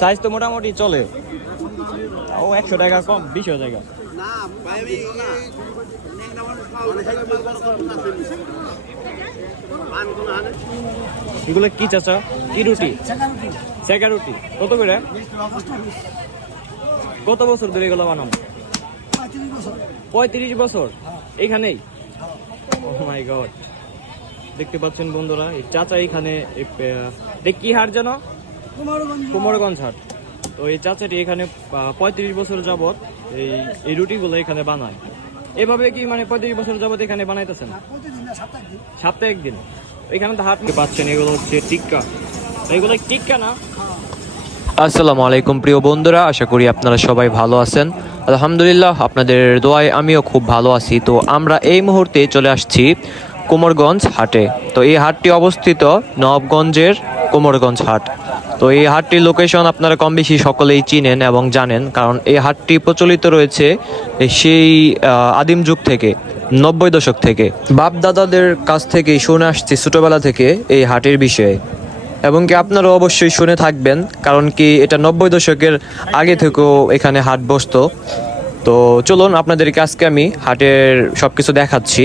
Size তো মোটামুটি চলে, ও 100 টাকা কম 20 টাকা। এগুলো কি চাচা, কি রুটি? সেকা রুটি কত করে? কত বছর ধরে এগুলো বানাম? 35 বছর এইখানেই? ও মাই গড, দেখতে পাচ্ছেন বন্ধুরা, এই চাচা এখানে কি হাট যেন? কুমারগঞ্জ হাট। তো এই চাচাটি এখানে 35 বছর যাবত এই রুটিগুলো এখানে বানায়। এভাবে কি মানে 35 বছর যাবত এখানে বানাইতেছেন? সপ্তাহে একদিন। এখানে তো হাট পাচ্ছেন, এগুলো হচ্ছে টিক্কা। এগুলো টিক্কা না? আসসালামু আলাইকুম প্রিয় বন্ধুরা, আশা করি আপনারা সবাই ভালো আছেন। আলহামদুলিল্লাহ, আপনাদের দোয়ায় আমিও খুব ভালো আছি। তো আমরা এই মুহূর্তে চলে আসছি কুমারগঞ্জ হাটে। তো এই হাটটি অবস্থিত নবাবগঞ্জের কুমারগঞ্জ হাট। তো এই হাটটির লোকেশন আপনারা কম বেশি সকলেই চিনেন এবং জানেন, কারণ এই হাটটি প্রচলিত রয়েছে সেই আদিম যুগ থেকে, 90 দশক থেকে। বাপ দাদাদের কাছ থেকেই শুনে আসছি ছোটবেলা থেকে এই হাটের বিষয়ে, এবং কি আপনারা অবশ্যই শুনে থাকবেন, কারণ কি এটা 90 দশকের আগে থেকেও এখানে হাট বসতো। তো চলুন আপনাদেরকে আজকে আমি হাটের সবকিছু দেখাচ্ছি,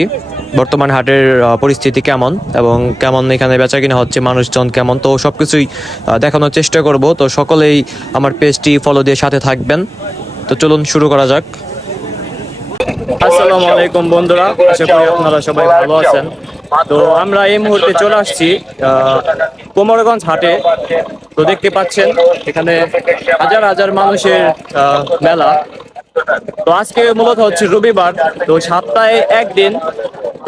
বর্তমান হাটের পরিস্থিতি কেমন এবং কেমন এখানে বেচা কিনা হচ্ছে, মানুষজন কেমন, তো সবকিছুই দেখানোর চেষ্টা করব। তো সকলেই আমার পেজটি ফলো দিয়ে সাথে থাকবেন। তো চলুন শুরু করা যাক। আসসালামু আলাইকুম বন্ধুরা, আশা করি আপনারা সবাই ভালো আছেন। তো আমরা এই মুহূর্তে চলে আসছি কুমারগঞ্জ হাটে। তো দেখতে পাচ্ছেন এখানে হাজার হাজার মানুষের মেলা। তো আজকে মূলত হচ্ছে রবিবার, তো সপ্তাহে একদিন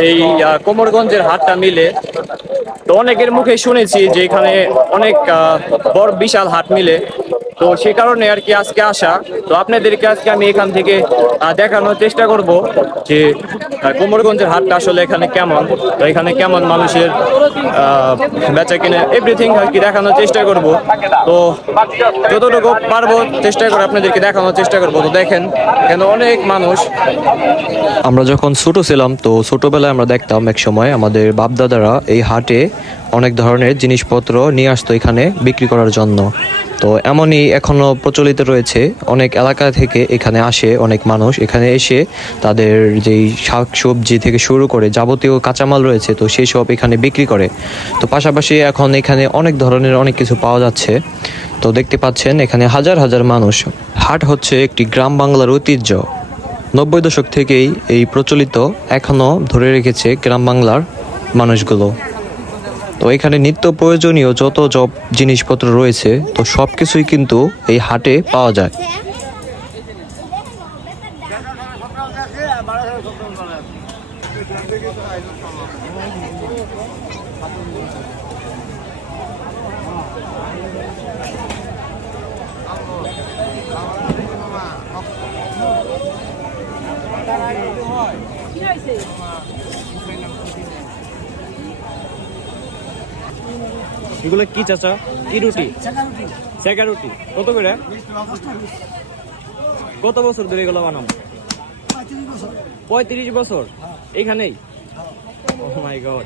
এই কুমারগঞ্জের হাটটা মিলে। তো অনেকের মুখে শুনেছি যে এখানে অনেক বড় বিশাল হাট মিলে, তো সে কারণে আর কি আজকে আসা। তো আপনাদেরকে আজকে আমি এখান থেকে দেখানোর চেষ্টা করব যে কুমারগঞ্জের হাটটা আসলে এখানে কেমন, তো এখানে কেমন মানুষের বেচা কিনে এভরিথিং আর কি দেখানোর চেষ্টা করব। তো যতটুকু পারবো চেষ্টা করে আপনাদেরকে দেখানোর চেষ্টা করব। তো দেখেন এখানে অনেক মানুষ। আমরা যখন ছোট ছিলাম, তো ছোটবেলায় আমরা দেখতাম এক সময় আমাদের বাপদাদারা এই হাটে অনেক ধরনের জিনিসপত্র নিয়ে আসতো এখানে বিক্রি করার জন্য। তো এমনই এখনো প্রচলিত রয়েছে, অনেক এলাকা থেকে এখানে আসে অনেক মানুষ, এখানে এসে তাদের যেই শাক সবজি থেকে শুরু করে যাবতীয় কাঁচামাল রয়েছে তো সেই সব এখানে বিক্রি করে। তো পাশাপাশি এখন এখানে অনেক ধরনের অনেক কিছু পাওয়া যাচ্ছে। তো দেখতে পাচ্ছেন এখানে হাজার হাজার মানুষ। হাট হচ্ছে একটি গ্রাম বাংলার ঐতিহ্য, 90 দশক থেকেই এই প্রচলিত, এখনও ধরে রেখেছে গ্রাম বাংলার মানুষগুলো। তো এখানে নিত্য প্রয়োজনীয় যত জিনিসপত্র রয়েছে তো সব কিছুই কিন্তু এই হাটে পাওয়া যায়। এগুলো কি চাচা, কি রুটি? সেকা রুটি কত করে? কত বছর ধরে এগুলো বানাম? 35 বছর এইখানেই? ও মাই গড,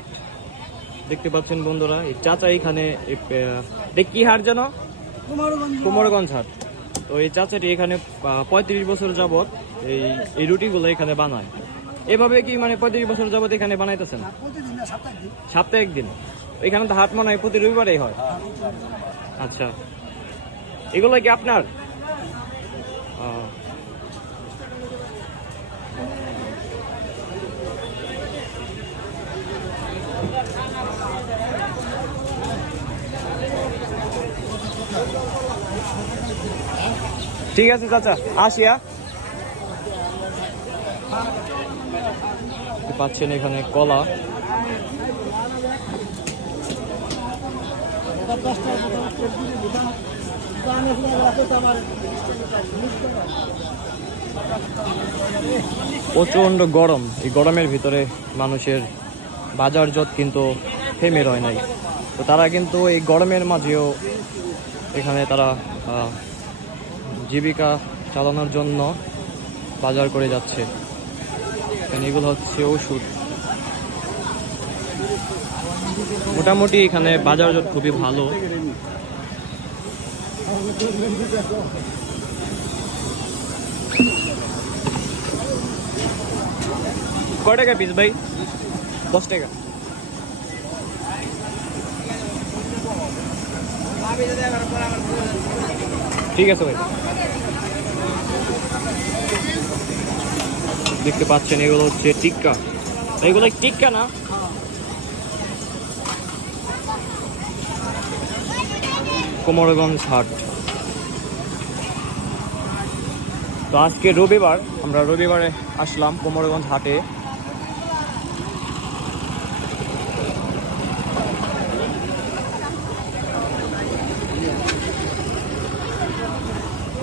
দেখতে পাচ্ছেন বন্ধুরা, এই চাচা এখানে কি হাট যেন? কুমারগঞ্জ হাট। তো এই চাচাটি এখানে 35 বছর যাবত এই রুটিগুলো এখানে বানায়। এভাবে কি মানে 35 বছর যাবত এখানে বানাইতেছেন? সপ্তাহে একদিন। এখানে তো হাট মনে হয় প্রতি রবিবারেই হয়। আচ্ছা, এগুলো কি আপনার? ঠিক আছে চাচা, আসিয়া। পাচ্ছেন এখানে কলা। প্রচন্ড গরম, এই গরমের ভিতরে মানুষের বাজারজট কিন্তু থেমে রয় নাই। তো তারা কিন্তু এই গরমের মাঝেও এখানে তারা জীবিকা চালানোর জন্য বাজার করে যাচ্ছে। এগুলো হচ্ছে ওষুধ। মোটামুটি এখানে বাজারজট খুবই ভালো। কয় টাকা পিস ভাই? 10 টাকা। ঠিক আছে ভাই। দেখতে পাচ্ছেন এগুলো হচ্ছে টিক্কা, এগুলো টিক্কা না, কোমরগঞ্জ হাট। তো আজকে রবিবার, আমরা রবিবারে আসলাম কোমরগঞ্জ হাটে।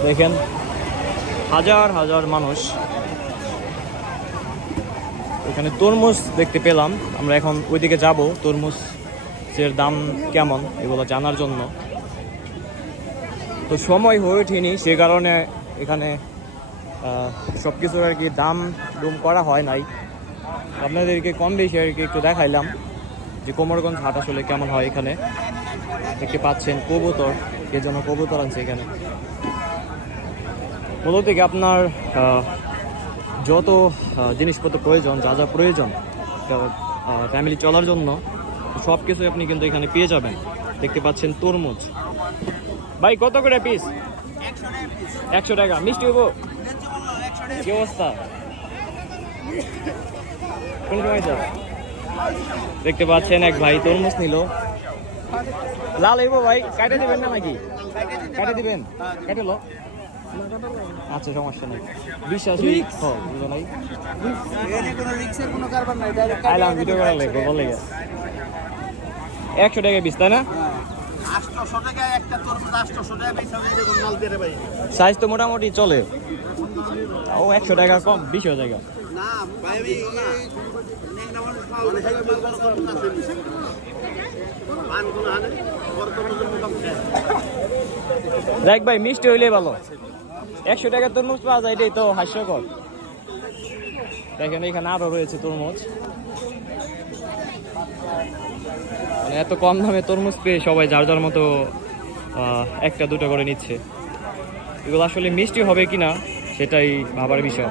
দেখেন হাজার হাজার মানুষ। এখানে তরমুজ দেখতে পেলাম, আমরা এখন ওইদিকে যাব তরমুজের দাম কেমন এগুলো জানার জন্য। তো সময় হয়ে ওঠেনি, সে কারণে এখানে সব কিছুর আর কি দাম দুম করা হয় নাই। আপনাদেরকে কম বেশি আর কি একটু দেখাইলাম যে কোমরগঞ্জ হাট আসলে কেমন হয়। এখানে দেখতে পাচ্ছেন কবুতর, কে জন্য কবুতর আছে এখানে। মূলত থেকে আপনার যত জিনিসপত্র প্রয়োজন, যা যা প্রয়োজন ফ্যামিলি চলার জন্য, সব কিছুই আপনি কিন্তু এখানে পেয়ে যাবেন। দেখতে পাচ্ছেন তরমুজ। ভাই কত করে পিস? 100 টাকা। মিষ্টি হইব? কি অবস্থা? কোন সময় যাবে? দেখতে পাচ্ছেন এক ভাই তরমুজ নিল। লাল হইব ভাই? কাটে দিবেন না নাকি? কাটে দিবেন? কাটে লো। আচ্ছা সমস্যা নেই, বিশ্বাসী নাই। আইলাম ভিডিও করা লাগবে, বলে গেছে 100 টাকা পিস, তাই না? সাইজ তো মোটামুটি চলে, ও 100 টাকা কম, 20 টাকা। দেখ ভাই মিষ্টি হইলে ভালো, 100 টাকা তরমুজ পাওয়া যায়, এটাই তো হাস্যকর। দেখেন এখানে আরো রয়েছে তরমুজ, মানে এত কম দামে তরমুজ পেয়ে সবাই যার যার মতো একটা দুটো করে নিচ্ছে। এগুলো আসলে মিষ্টি হবে কিনা সেটাই ভাবার বিষয়।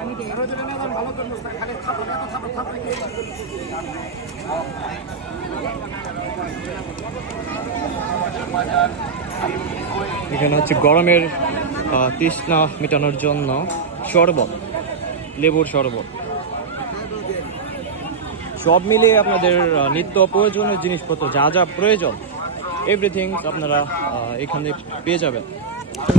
এখানে হচ্ছে গরমের তৃষ্ণা মেটানোর জন্য শরবত, লেবুর শরবত, সব মিলিয়ে আপনাদের নিত্য প্রয়োজনীয় জিনিসপত্র যা যা প্রয়োজন এভরিথিং আপনারা এখানে পেয়ে যাবেন।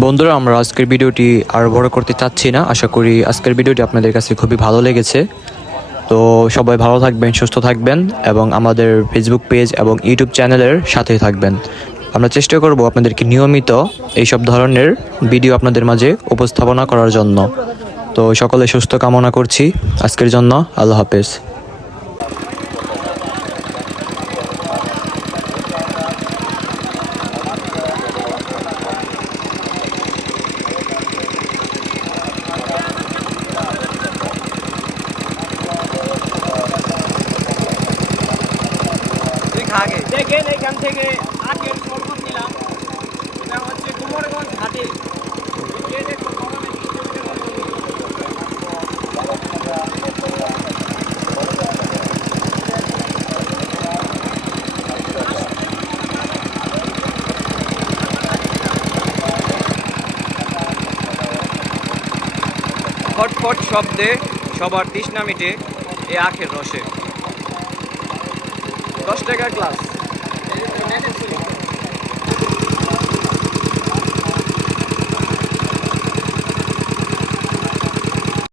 বন্ধুরা, আমরা আজকের ভিডিওটি আর বড় করতে চাচ্ছি না। আশা করি আজকের ভিডিওটি আপনাদের কাছে খুবই ভালো লেগেছে। তো সবাই ভালো থাকবেন, সুস্থ থাকবেন এবং আমাদের ফেসবুক পেজ এবং ইউটিউব চ্যানেলের সাথেই থাকবেন। আমরা চেষ্টা করব আপনাদেরকে নিয়মিত এইসব ধরনের ভিডিও আপনাদের মাঝে উপস্থাপনা করার জন্য। তো সকলে সুস্থ কামনা করছি। আজকের জন্য আল্লাহ হাফেজ। দেখেন এখান থেকে আগের শরবত নিলাম, এটা হচ্ছে কোমরগঞ্জ হাটে। ফটফট শব্দে সবার তৃষ্ণা মিটে এই আখের রসে। 10 টাকা গ্লাস।